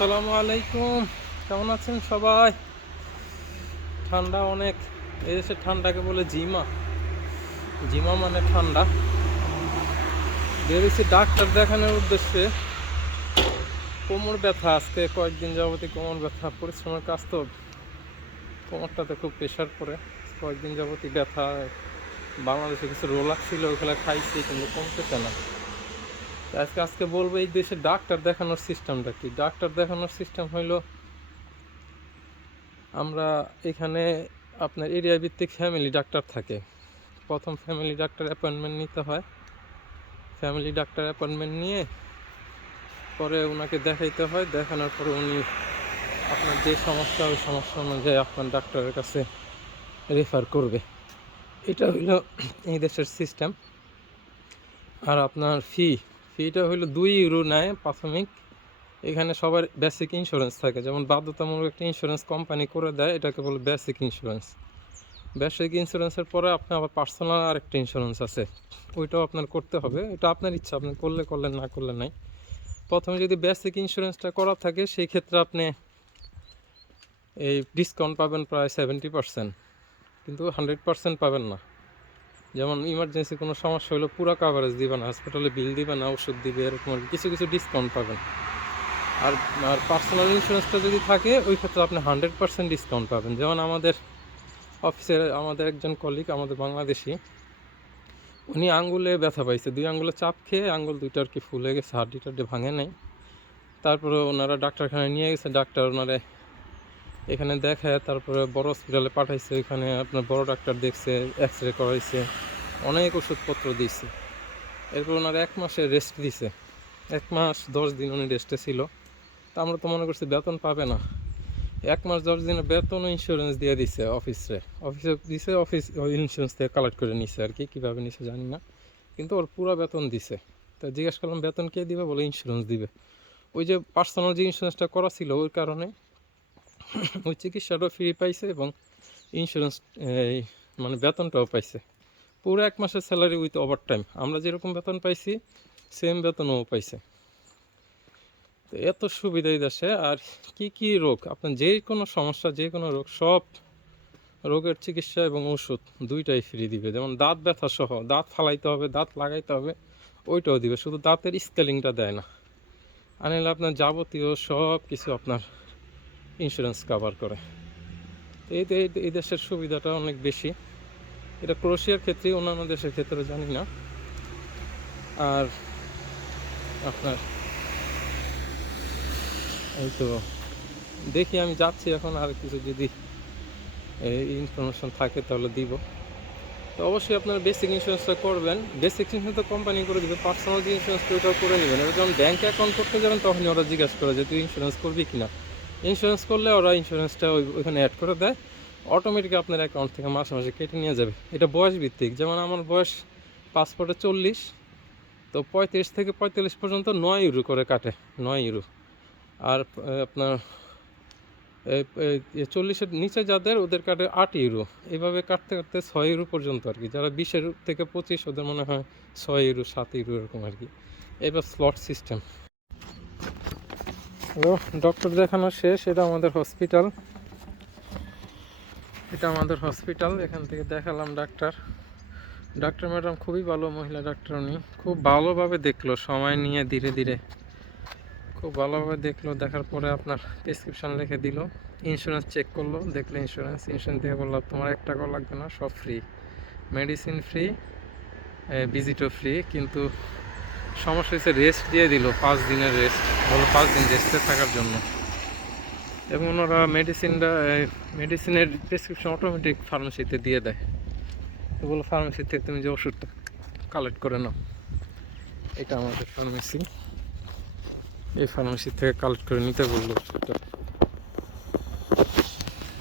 আসসালামু আলাইকুম। কেমন আছেন সবাই? ঠান্ডা অনেক। এই দেশে ঠান্ডাকে বলে জিমা। জিমা মানে ঠান্ডা। বেরিয়েছি ডাক্তার দেখানোর উদ্দেশ্যে। কোমর ব্যথা, আজকে কয়েকদিন যাবতই কোমর ব্যথা, পরিশ্রমের কাজ তো কোমরটাতে খুব প্রেশার পড়ে। কয়েকদিন যাবতই ব্যথা। বাংলাদেশে কিছু রোলাক ছিল, ওগুলো খাইছি, কিন্তু কমতেছে না। আজকে আজকে বলব, এই দেশে ডাক্তার দেখানোর সিস্টেমটা কি? ডাক্তার দেখানোর সিস্টেম হইল, আমরা এখানে আপনার এরিয়া ভিত্তিক ফ্যামিলি ডাক্তার থাকে। প্রথম ফ্যামিলি ডাক্তার অ্যাপয়েন্টমেন্ট নিতে হয়। ফ্যামিলি ডাক্তার অ্যাপয়েন্টমেন্ট নিয়ে পরে ওনাকে দেখাইতে হয়। দেখানোর পরে উনি আপনার যে সমস্যা, ওই সমস্যা অনুযায়ী আপনার ডাক্তারের কাছে রেফার করবে। এটা হইল এই দেশের সিস্টেম আর আপনার ফি ফিটা হইল দুই ইউরো নেয় প্রাথমিক। এখানে সবার বেসিক ইন্স্যুরেন্স থাকে। যেমন বাধ্যতামূলক একটা ইন্স্যুরেন্স কোম্পানি করে দেয়, এটাকে বলে বেসিক ইন্স্যুরেন্স বেসিক ইন্স্যুরেন্সের পরে আপনার আবার পার্সোনাল আরেকটা ইন্স্যুরেন্স আছে। ওইটাও আপনার করতে হবে। এটা আপনার ইচ্ছা, আপনি করলে করলেন, না করলে নাই। প্রথমে যদি বেসিক ইন্স্যুরেন্সটা করা থাকে, সেই ক্ষেত্রে আপনি এই ডিসকাউন্ট পাবেন প্রায় সেভেন্টি পার্সেন্ট কিন্তু হান্ড্রেড পার্সেন্ট পাবেন না। যেমন ইমার্জেন্সি কোনো সমস্যা হলে পুরো কাভারেজ দিবে না হসপিটালে বিল দিবে না, ওষুধ দিবে, এরকম। কিছু কিছু ডিসকাউন্ট পাবেন। আর আর পার্সোনাল ইন্স্যুরেন্সটা যদি থাকে, ওই ক্ষেত্রে আপনি হান্ড্রেড পার্সেন্ট ডিসকাউন্ট পাবেন। যেমন আমাদের অফিসের আমাদের একজন কলিগ আমাদের বাংলাদেশি, উনি আঙ্গুলে ব্যথা পাইছে। দুই আঙ্গুলে চাপ খেয়ে আঙ্গুল দুইটা আর কি ফুলে গেছে হাড্ডি টাড্ডি ভাঙে নাই। তারপরে ওনারা ডাক্তারখানায় নিয়ে গেছে, ডাক্তার ওনারে এখানে দেখায় তারপরে বড় হসপিটালে পাঠাইছে ওইখানে আপনার বড় ডাক্তার দেখছে এক্স রে করাইছে, অনেক ওষুধপত্র দিয়েছে এরপর ওনার এক মাসে রেস্ট দিছে। এক মাস, দশ দিন উনি রেস্টে ছিল। তা আমরা তো মনে করছি বেতন পাবে না। এক মাস, দশ দিনের বেতন ইন্স্যুরেন্স দিয়ে দিছে অফিসে অফিসে দিছে অফিস ইন্স্যুরেন্স থেকে কালেক্ট করে নিছে আর কি, কীভাবে নিছে জানি না। কিন্তু ওর পুরো বেতন দিছে। তা জিজ্ঞেস করলাম, বেতন কে দিবে? বলে ইন্স্যুরেন্স দিবে। ওই যে পার্সোনাল যে ইন্স্যুরেন্সটা করা ছিল, ওই কারণে ওই চিকিৎসাটাও ফ্রি পাইছে এবং ইন্স্যুরেন্স এই মানে বেতনটাও পাইছে। পুরো এক মাসের স্যালারি উইথ ওভার টাইম আমরা যেরকম বেতন পাইছি সেম বেতনও পাইছে। তো এত সুবিধাই দেশে। আর কি কি রোগ? আপনার যে কোনো সমস্যা, যে কোনো রোগ, সব রোগের চিকিৎসা এবং ওষুধ দুইটাই ফ্রি দিবে। যেমন দাঁত ব্যথা সহ, দাঁত ফালাইতে হবে, দাঁত লাগাইতে হবে, ওইটাও দিবে। শুধু দাঁতের স্কেলিংটা দেয় না। আনিলে আপনার যাবতীয় সব কিছু আপনার ইন্স্যুরেন্স কভার করে। তো এই এই দেশের সুবিধাটা অনেক বেশি। এটা ক্রোশিয়ার ক্ষেত্রে অন্যান্য দেশের ক্ষেত্রে জানি না। আর আপনার এই তো দেখি আমি যাচ্ছি এখন আর কিছু যদি এই ইনফরমেশন থাকে তাহলে দিব। তো অবশ্যই আপনারা বেসিক ইন্স্যুরেন্সটা করবেন। বেসিক ইন্স্যুরেন্স তো কোম্পানি করে দেবে পার্সোনাল যে ইন্স্যুরেন্স ওইটাও করে নেবেন। এবার যখন ব্যাঙ্কে অ্যাকাউন্ট করতে যাবেন তখনই ওরা জিজ্ঞাসা করে যে, তুই ইন্স্যুরেন্স করবি কি না ইন্স্যুরেন্স করলে ওরা ইন্স্যুরেন্সটা ওই, ওইখানে অ্যাড করে দেয়। অটোমেটিক আপনার অ্যাকাউন্ট থেকে মাসে মাসে কেটে নিয়ে যাবে। এটা বয়স ভিত্তিক যেমন আমার বয়স পাসপোর্টে চল্লিশ, তো পঁয়ত্রিশ থেকে পঁয়তাল্লিশ পর্যন্ত নয় ইউরো করে কাটে, নয় ইউরো আর আপনার চল্লিশের নিচে যাদের, ওদের কাটে আট ইউরো এইভাবে কাটতে কাটতে ছয় ইউরো পর্যন্ত আর কি। যারা বিশের থেকে পঁচিশ, ওদের মনে হয় ছয় ইউরো সাত ইউরো এরকম আর কি। এবার স্লট সিস্টেম হ্যালো ডক্টর দেখানো শেষ, এটা আমাদের হসপিটাল এটা আমাদের হসপিটাল এখান থেকে দেখালাম ডাক্তার ডাক্তার ম্যাডাম খুবই ভালো মহিলা ডাক্তার উনি। খুব ভালোভাবে দেখল, সময় নিয়ে ধীরে ধীরে। খুব ভালোভাবে দেখল, দেখার পরে আপনার প্রেসক্রিপশন লিখে দিল। ইন্স্যুরেন্স চেক করল, দেখল ইন্স্যুরেন্স ইন্স্যুরেন্স থেকে বলল, তোমার এক টাকাও লাগবে না, সব ফ্রি মেডিসিন ফ্রি ভিজিটও ফ্রি কিন্তু সমস্যা হয়েছে রেস্ট দিয়ে দিল, পাঁচ দিনের রেস্ট বলো পাঁচ দিন রেস্টে থাকার জন্য। এবং ওনারা মেডিসিনটা মেডিসিনের প্রেসক্রিপশন অটোমেটিক ফার্মেসিতে দিয়ে দেয়। তো বলো ফার্মেসি থেকে তুমি যে ওষুধটা কালেক্ট করে নাও, এটা আমাদের ফার্মেসি এই ফার্মেসি থেকে কালেক্ট করে নিতে বলল ওষুধটা।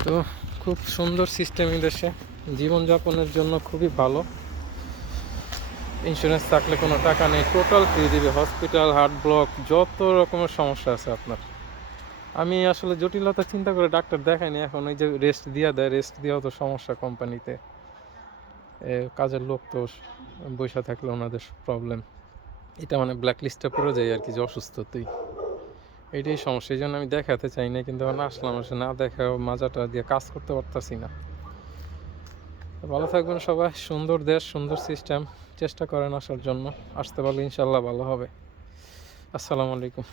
তো খুব সুন্দর সিস্টেম দেশে। জীবনযাপনের জন্য খুবই ভালো। ইন্স্যুরেন্স থাকলে কোনো টাকা নেই। টোটাল ফ্রি দিবে হসপিটাল হার্ট ব্লক যত রকমের সমস্যা আছে আপনার। আমি আসলে জটিলতা চিন্তা করে ডাক্তার দেখাইনি, এখন ওই যে রেস্ট দিয়া দেয় রেস্ট দেওয়া তো সমস্যা কোম্পানিতে কাজের লোক তো বৈশা থাকলে ওনাদের প্রবলেম এটা মানে ব্ল্যাক লিস্টে পড়ে যায় আর কি, যে অসুস্থ তুই। এটাই সমস্যা, এই জন্য আমি দেখাতে চাই না কিন্তু এখন আসলাম এসে না দেখা মাজাটা দিয়ে কাজ করতে পারতাছি না। ভালো থাকবেন সবাই। সুন্দর দেশ, সুন্দর সিস্টেম চেষ্টা করেন আসার জন্য। আসতে পারলে ইনশাল্লাহ ভালো হবে। আসসালামু আলাইকুম।